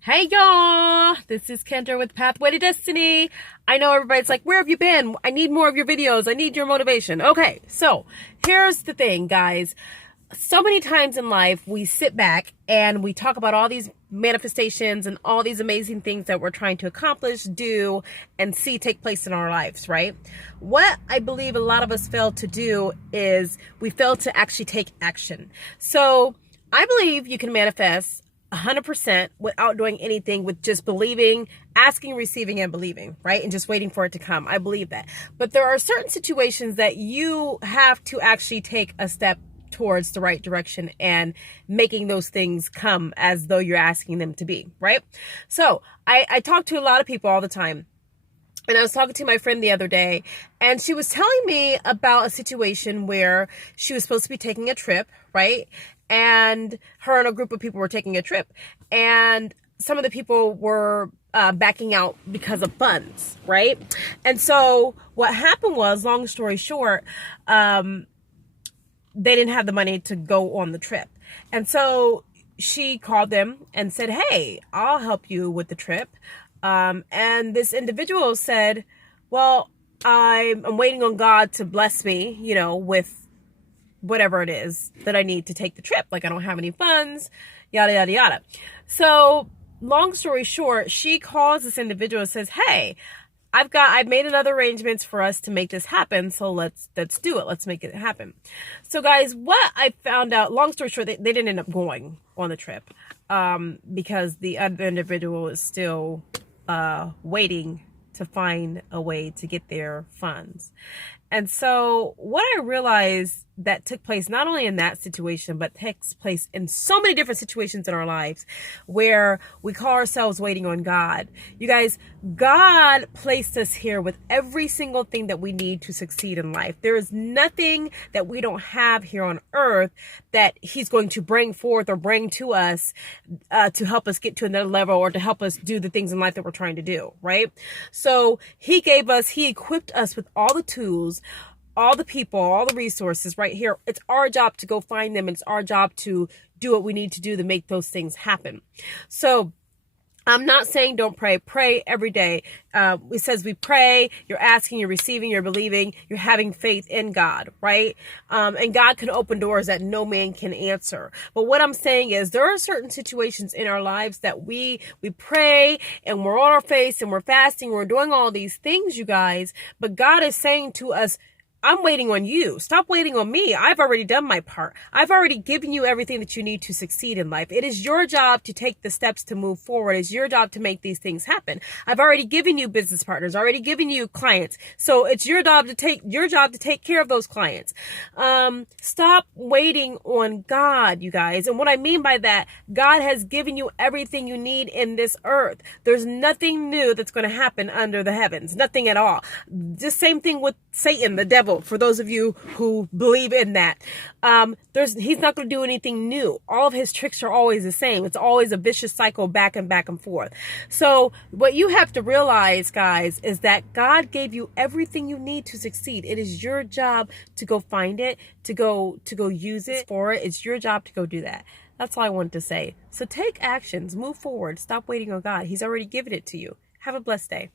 Hey y'all, this is Kendra with Pathway to Destiny. I know everybody's like, where have you been? I need more of your videos. I need your motivation. Okay, so here's the thing, guys. So many times in life, we sit back and we talk about all these manifestations and all these amazing things that we're trying to accomplish, do, and see take place in our lives, right? What I believe a lot of us fail to do is we fail to actually take action. So I believe you can manifest 100% without doing anything, with just believing, asking, receiving, and believing, right? And just waiting for it to come. I believe that. But there are certain situations that you have to actually take a step towards the right direction and making those things come as though you're asking them to be, right? So I talk to a lot of people all the time. And I was talking to my friend the other day, and she was telling me about a situation where she was supposed to be taking a trip, right? And her and a group of people were taking a trip. And some of the people were backing out because of funds, right? And so what happened was, long story short, they didn't have the money to go on the trip. And so she called them and said, hey, I'll help you with the trip. And this individual said, well, I'm waiting on God to bless me, with whatever it is that I need to take the trip. Like, I don't have any funds, yada, yada, yada. So long story short, she calls this individual and says, hey, I've made another arrangements for us to make this happen. So let's do it. Let's make it happen. So guys, what I found out, long story short, they didn't end up going on the trip, because the other individual is still waiting to find a way to get their funds. And so what I realized that took place not only in that situation, but takes place in so many different situations in our lives where we call ourselves waiting on God. You guys, God placed us here with every single thing that we need to succeed in life. There is nothing that we don't have here on earth that He's going to bring forth or bring to us to help us get to another level or to help us do the things in life that we're trying to do, right? So He equipped us with all the tools, all the people, all the resources right here. It's our job to go find them. And it's our job to do what we need to do to make those things happen. So I'm not saying don't pray. Pray every day. It says we pray, you're asking, you're receiving, you're believing, you're having faith in God, right? And God can open doors that no man can answer. But what I'm saying is there are certain situations in our lives that we pray and we're on our face and we're fasting, we're doing all these things, you guys. But God is saying to us, I'm waiting on you. Stop waiting on me. I've already done my part. I've already given you everything that you need to succeed in life. It is your job to take the steps to move forward. It's your job to make these things happen. I've already given you business partners, already given you clients. So it's your job to take care of those clients. Stop waiting on God, you guys. And what I mean by that, God has given you everything you need in this earth. There's nothing new that's going to happen under the heavens. Nothing at all. The same thing with Satan, the devil. For those of you who believe in that, he's not going to do anything new. All of his tricks are always the same. It's always a vicious cycle back and forth. So what you have to realize, guys, is that God gave you everything you need to succeed. It is your job to go find it, to go use it for it. It's your job to go do that. That's all I wanted to say. So take actions, move forward, stop waiting on God. He's already given it to you. Have a blessed day.